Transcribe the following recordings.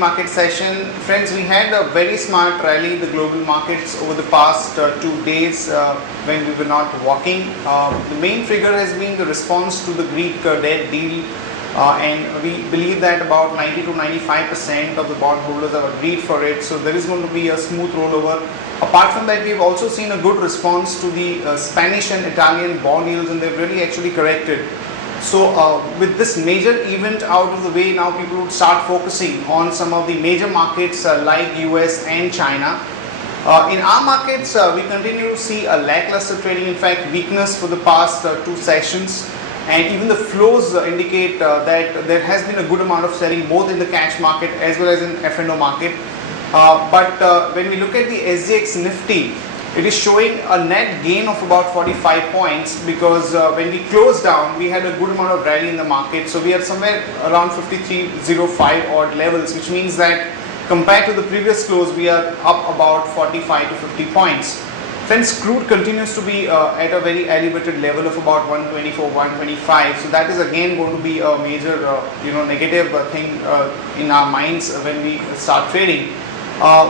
market session. Friends, we had a very smart rally in the global markets over the past 2 days when we were not walking. The main trigger has been the response to the Greek debt deal, and we believe that about 90 to 95% of the bondholders have agreed for it, so there is going to be a smooth rollover. Apart from that, we've also seen a good response to the Spanish and Italian bond yields, and they've really actually corrected. So with this major event out of the way, now people would start focusing on some of the major markets like US and China. In our markets, we continue to see a lackluster trading, in fact weakness for the past 2 sessions, and even the flows indicate that there has been a good amount of selling both in the cash market as well as in F&O market. But when we look at the SGX Nifty, it is showing a net gain of about 45 points because when we closed down, we had a good amount of rally in the market. So we are somewhere around 53.05 odd levels, which means that compared to the previous close, we are up about 45 to 50 points. Friends, crude continues to be at a very elevated level of about 124, 125. So that is again going to be a major, negative thing in our minds when we start trading.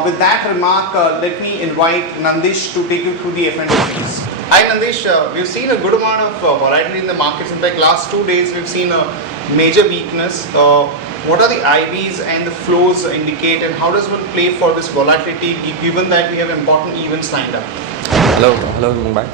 With that remark, let me invite Nandish to take you through the F&O piece. Hi Nandish, we've seen a good amount of volatility in the markets. In fact, last 2 days we've seen a major weakness. What are the IVs and the flows indicate, and how does one play for this volatility given that we have important events lined up? Hello Mumbai.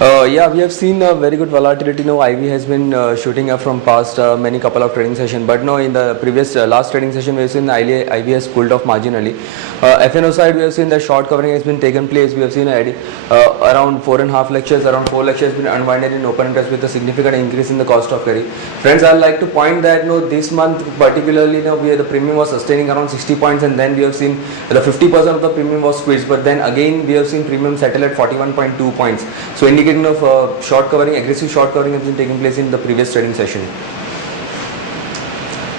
Yeah, we have seen a very good volatility. Now IV has been shooting up from past many couple of trading session, but no, in the previous last trading session we have seen IV has cooled off marginally. F&O side, we have seen the short covering has been taken place. We have seen around 4.5 lectures, around 4 lectures been unwinded in open interest with a significant increase in the cost of carry. Friends, I would like to point that this month particularly the premium was sustaining around 60 points, and then we have seen the 50% of the premium was squeezed, but then again we have seen premium settle at 41.2 points. So indicating of short covering, aggressive short covering has been taking place in the previous trading session.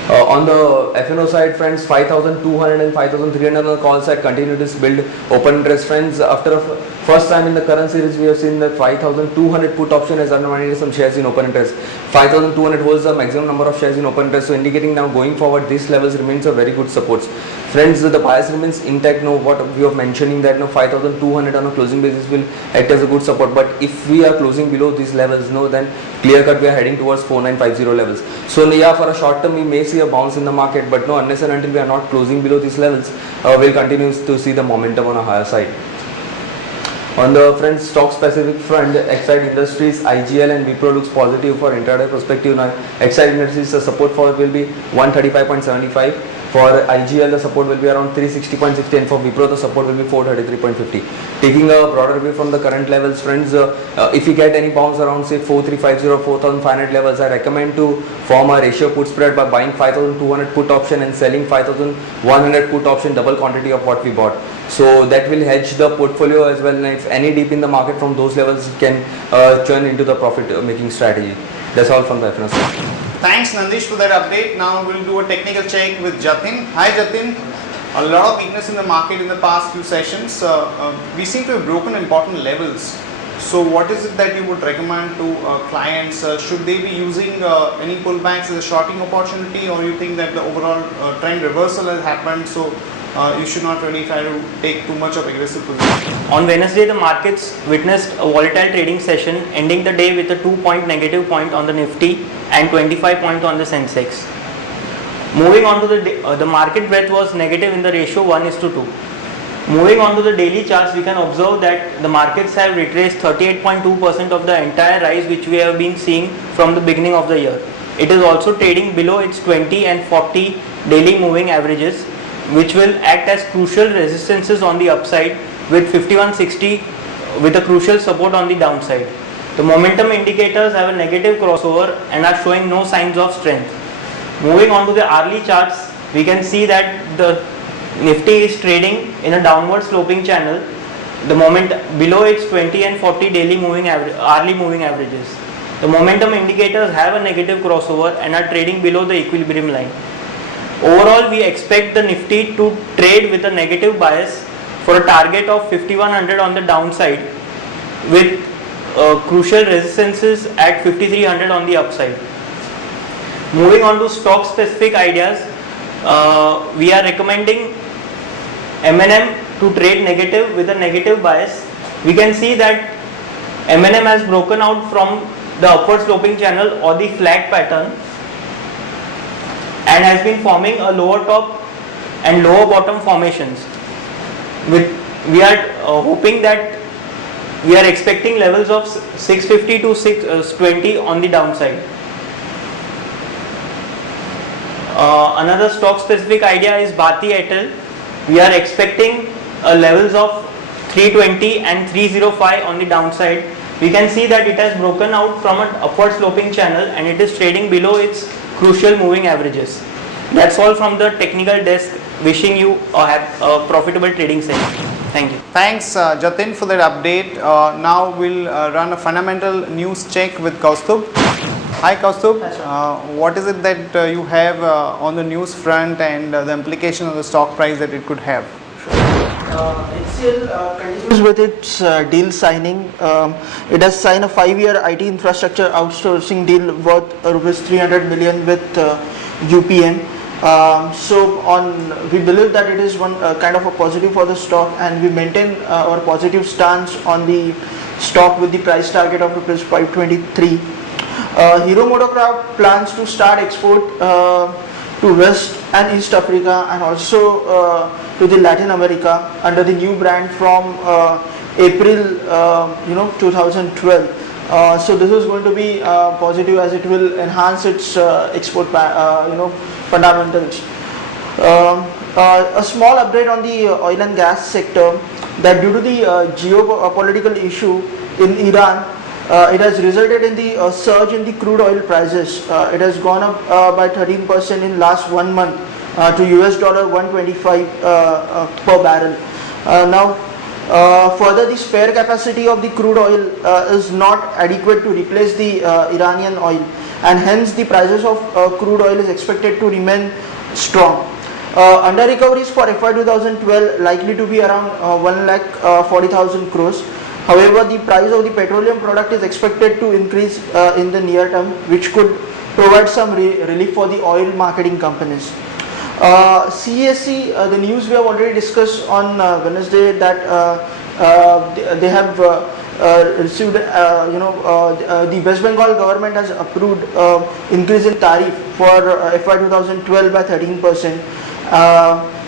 On the F&O side, friends, 5,200 and 5,300 on the call side continue to build open interest. Friends, after a first time in the current series, we have seen that 5,200 put option has unwinded some shares in open interest. 5,200 was the maximum number of shares in open interest, so indicating now going forward these levels remains a very good supports. Friends, the bias remains intact. What we are mentioning that 5,200 on a closing basis will act as a good support, but if we are closing below these levels, then clear cut we are heading towards 4950 levels. So yeah, for a short term we may see a bounce in the market, but no, unless and until we are not closing below these levels, we'll continue to see the momentum on a higher side. On the friends stock specific front, Exide Industries, IGL and Wipro looks positive for intraday perspective. Now Exide Industries, the support for it will be 135.75. For IGL, the support will be around 360.60, and for Wipro, the support will be 433.50. Taking a broader view from the current levels, friends, if you get any bounce around say 4,350, 4,500 levels, I recommend to form a ratio put spread by buying 5,200 put option and selling 5,100 put option, double quantity of what we bought. So that will hedge the portfolio as well, and if any dip in the market from those levels, it can churn into the profit making strategy. That's all from the F&O side. Thanks Nandish for that update. Now we'll do a technical check with Jatin. Hi Jatin. A lot of weakness in the market in the past few sessions. We seem to have broken important levels. So what is it that you would recommend to clients? Should they be using any pullbacks as a shorting opportunity, or you think that the overall trend reversal has happened, so you should not really try to take too much of aggressive position? On Wednesday, the markets witnessed a volatile trading session, ending the day with a 2-point negative point on the Nifty and 25 points on the Sensex. Moving on to the market breadth was negative in the ratio 1:2. Moving on to the daily charts, we can observe that the markets have retraced 38.2% of the entire rise which we have been seeing from the beginning of the year. It is also trading below its 20 and 40 daily moving averages, which will act as crucial resistances on the upside, with 5160 with a crucial support on the downside. The momentum indicators have a negative crossover and are showing no signs of strength. Moving on to the hourly charts, we can see that the Nifty is trading in a downward sloping channel, the moment below its 20 and 40 daily moving hourly moving averages. The momentum indicators have a negative crossover and are trading below the equilibrium line. Overall, we expect the Nifty to trade with a negative bias for a target of 5100 on the downside, with crucial resistances at 5300 on the upside. Moving on to stock specific ideas, we are recommending M&M to trade negative with a negative bias. We can see that M&M has broken out from the upward sloping channel or the flag pattern and has been forming a lower top and lower bottom formations. We are hoping that we are expecting levels of 650 to 620 on the downside. Another stock specific idea is Bharti Airtel. We are expecting levels of 320 and 305 on the downside. We can see that it has broken out from an upward sloping channel and it is trading below its crucial moving averages. That's all from the technical desk. Wishing you a profitable trading session. Thank you. Thanks Jatin for that update. Now we'll run a fundamental news check with Kaustubh. Hi Kaustubh, what is it that you have on the news front and the implication of the stock price that it could have? HCL continues with its deal signing. It has signed a 5-year IT infrastructure outsourcing deal worth rupees 300 million with UPM. We believe that it is one kind of a positive for the stock, and we maintain our positive stance on the stock with the price target of rupees 523. Hero Motorcraft plans to start export to West and East Africa and also to the Latin America under the new brand from April 2012. So this is going to be positive as it will enhance its export fundamentals. A small update on the oil and gas sector, that due to the geopolitical issue in Iran, it has resulted in the surge in the crude oil prices. It has gone up by 13% in last 1 month to US dollar 125 per barrel. Further, the spare capacity of the crude oil is not adequate to replace the Iranian oil, and hence the prices of crude oil is expected to remain strong. Under recoveries for FY 2012 likely to be around 1,40,000 crores. However, the price of the petroleum product is expected to increase in the near term, which could provide some relief for the oil marketing companies. CSE, the news we have already discussed on Wednesday, that they have received, the West Bengal government has approved increase in tariff for FY 2012 by 13%.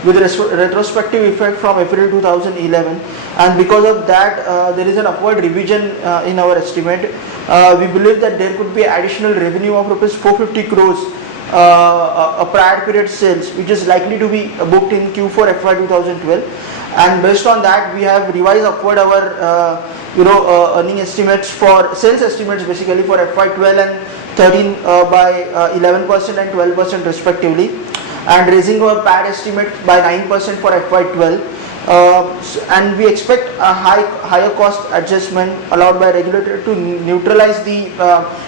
With retrospective effect from April 2011, and because of that there is an upward revision in our estimate. We believe that there could be additional revenue of rupees 450 crores a prior period sales, which is likely to be booked in Q4 FY 2012, and based on that we have revised upward our earning estimates for sales estimates basically for FY 12 and 13 by 11% and 12% respectively, and raising our PAT estimate by 9% for FY 12, and we expect a higher cost adjustment allowed by regulator to neutralize the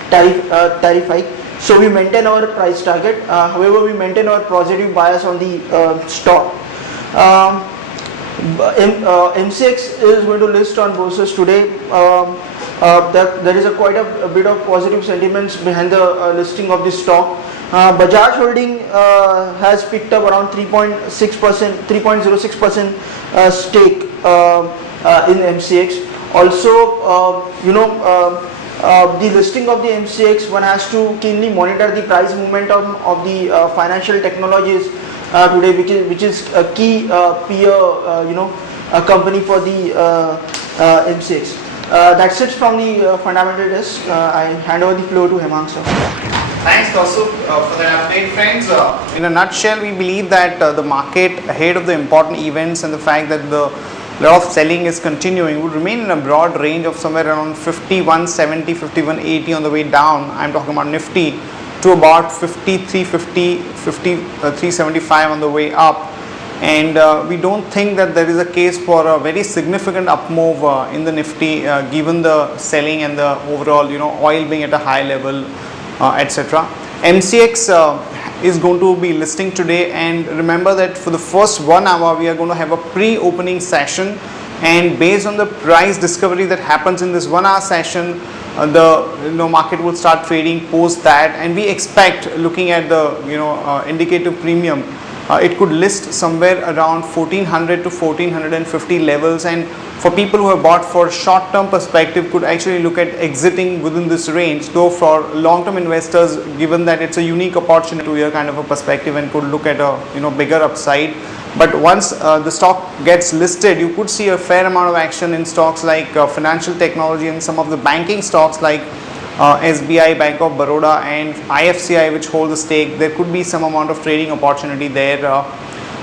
tariff hike. So we maintain our price target. However, we maintain our positive bias on the stock. MCX is going to list on bourses today. There is quite a bit of positive sentiments behind the listing of this stock. Bajaj Holding has picked up around 3.06% stake in MCX. Also, the listing of the MCX, one has to keenly monitor the price momentum of the financial technologies today, which is a key peer, a company for the MCX. That's it from the fundamental desk. I hand over the floor to Hemang sir. Thanks Kaustubh for that update, friends. In a nutshell, we believe that the market, ahead of the important events and the fact that the lot of selling is continuing, would remain in a broad range of somewhere around 5170, 5180 on the way down. I'm talking about Nifty, to about 5350, 375 on the way up. And we don't think that there is a case for a very significant up move in the Nifty, given the selling and the overall oil being at a high level, etc. MCX is going to be listing today, and remember that for the first 1 hour we are going to have a pre-opening session, and based on the price discovery that happens in this 1 hour session, the market will start trading post that, and we expect, looking at the indicative premium, it could list somewhere around 1400 to 1450 levels, and for people who have bought for short term perspective could actually look at exiting within this range, though for long term investors, given that it's a unique opportunity, 2-year kind of a perspective, and could look at a bigger upside. But once the stock gets listed, you could see a fair amount of action in stocks like financial technology and some of the banking stocks like SBI, Bank of Baroda and IFCI, which hold the stake. There could be some amount of trading opportunity there.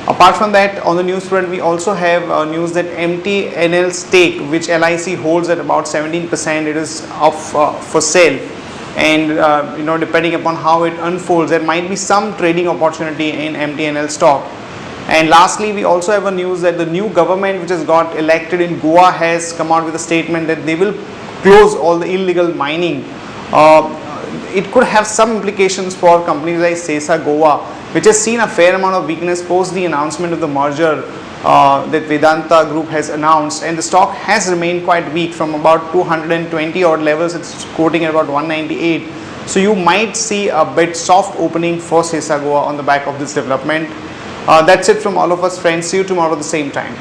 Apart from that, on the news front, we also have news that MTNL stake, which LIC holds at about 17%, it is up for sale. And depending upon how it unfolds, there might be some trading opportunity in MTNL stock. And lastly, we also have a news that the new government which has got elected in Goa has come out with a statement that they will close all the illegal mining. It could have some implications for companies like SESA Goa, which has seen a fair amount of weakness post the announcement of the merger that Vedanta Group has announced, and the stock has remained quite weak from about 220 odd levels. It's quoting at about 198. So you might see a bit soft opening for SESA Goa on the back of this development. That's it from all of us, friends. See you tomorrow at the same time.